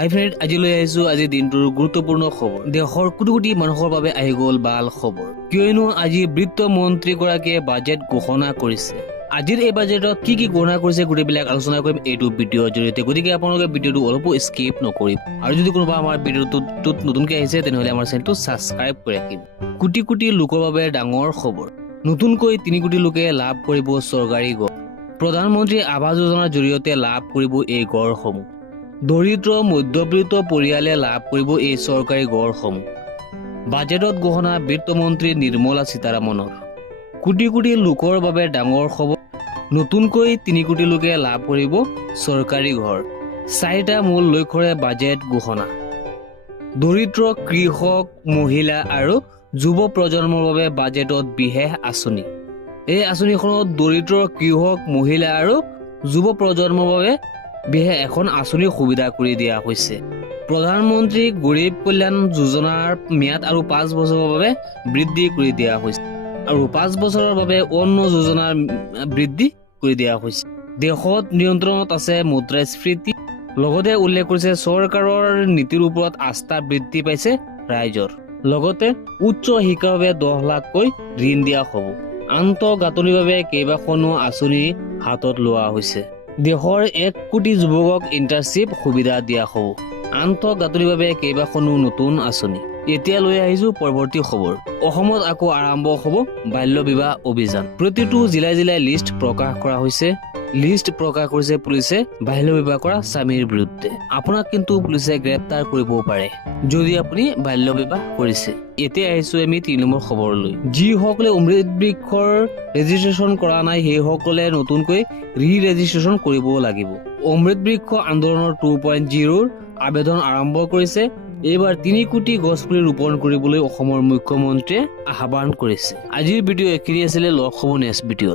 হাই friend, আজি লৈ আহিছো আজিৰ দিনটোৰ গুৰুত্বপূৰ্ণ খবৰ। দেশৰ কোটি কোটি মানুহৰ বাবে আহি গ'ল ভাল খবৰ, কিয়নো আজি বিত্ত মন্ত্ৰীগৰাকীয়ে বাজেট ঘোষণা কৰিছে। আজিৰ এই বাজেটত কি কি ঘোষণা কৰিছে গোটেইবিলাক আলোচনা কৰিম এইটো ভিডিঅ'ৰ জৰিয়তে, গতিকে আপোনালোকে ভিডিঅ'টো অলপো স্কিপ নকৰিব। আৰু যদি কোনোবা আমাৰ ভিডিঅ'টোত নতুনকৈ আহিছে তেনেহ'লে আমাৰ চেনেলটো ছাবস্ক্ৰাইব কৰি ৰাখিব। কোটি কোটি লোকৰ বাবে ডাঙৰ খবৰ, নতুনকৈ 3 কোটি লোকে লাভ কৰিব চৰকাৰী গড়। প্ৰধানমন্ত্ৰী আৱাস যোজনাৰ জৰিয়তে লাভ কৰিব এই গড়সমূহ। দৰিদ্ৰ মধ্যবিত্ত পৰিয়ালে লাভ কৰিব এই চৰকাৰী গড়সমূহ। বাজেটত ঘোষণা বিত্তমন্ত্ৰী নিৰ্মলা সীতাৰামনৰ। কোটি কোটি লোকৰ বাবে ডাঙৰ খবৰ, নতুনকৈ 3 কোটি লোকে লাভ কৰিব চৰকাৰী ঘৰ। 4টা মূল লক্ষ্যৰে বাজেট ঘোষণা। দৰিদ্ৰ কৃষক, মহিলা আৰু যুৱ প্ৰজন্মৰ বাবে বাজেটত বিশেষ আঁচনি। এই আঁচনিখনত দৰিদ্ৰ কৃষক, মহিলা আৰু যুৱ প্ৰজন্মৰ বাবে বিশেষ এখন আঁচনিৰ সুবিধা কৰি দিয়া হৈছে। প্ৰধানমন্ত্ৰী গৰীব কল্যাণ যোজনাৰ ম্যাদ আৰু 5 বছৰৰ বাবে বৃদ্ধি কৰি দিয়া হৈছে আৰু 5 বছৰৰ বাবে অন্ন যোজনাৰ বৃদ্ধি কৰি দিয়া হৈছে। দেশত নিয়ন্ত্ৰণত আছে মুদ্ৰাস্ফীতি। লগতে উল্লেখ কৰিছে চৰকাৰৰ নীতিৰ ওপৰত আস্থা বৃদ্ধি পাইছে ৰাইজৰ। লগতে উচ্চ শিক্ষাৰ বাবে 10 লাখকৈ ঋণ দিয়া হ'ব। আন্তঃগাঁথনিৰ বাবে কেইবাখনো আঁচনি হাতত লোৱা হৈছে। দেশৰ 1 কোটি যুৱকক ইণ্টাৰ্ণশ্বিপ সুবিধা দিয়া হ'ব। আন্তঃগাঁথনিৰ বাবে কেইবাখনো নতুন আঁচনি। এতিয়া লৈ আহিছো পৰৱৰ্তী খবৰ। অসমত আকৌ আৰম্ভ হ'ব বাল্য বিবাহ অভিযান। প্ৰতিটো জিলাই জিলাই লিষ্ট প্ৰকাশ কৰা হৈছে। লিষ্ট প্ৰকাশ কৰিছে পুলিচে বাল্য বিবাহ কৰা স্বামীৰ বিৰুদ্ধে। আপোনাক কিন্তু পুলিচে গ্ৰেপ্তাৰ কৰিবও পাৰে যদি আপুনি বাল্য বিবাহ কৰিছে। এতিয়া আহিছো আমি 3 নম্বৰ খবৰলৈ। যিসকলে অমৃত বৃক্ষৰ ৰেজিষ্ট্ৰেশ্যন কৰা নাই সেইসকলে নতুনকৈ ৰেজিষ্ট্ৰেশ্যন কৰিব লাগিব। অমৃত বৃক্ষ আন্দোলনৰ 2.0ৰ আবেদন আৰম্ভ কৰিছে। এইবাৰ 3 কোটি গছপুলি ৰোপণ কৰিবলৈ অসমৰ মুখ্যমন্ত্ৰীয়ে আহ্বান কৰিছে। আজিৰ ভিডিঅ' এইখিনি আছিলে, লগ হ'ব নেক্সট ভিডিঅ'ত।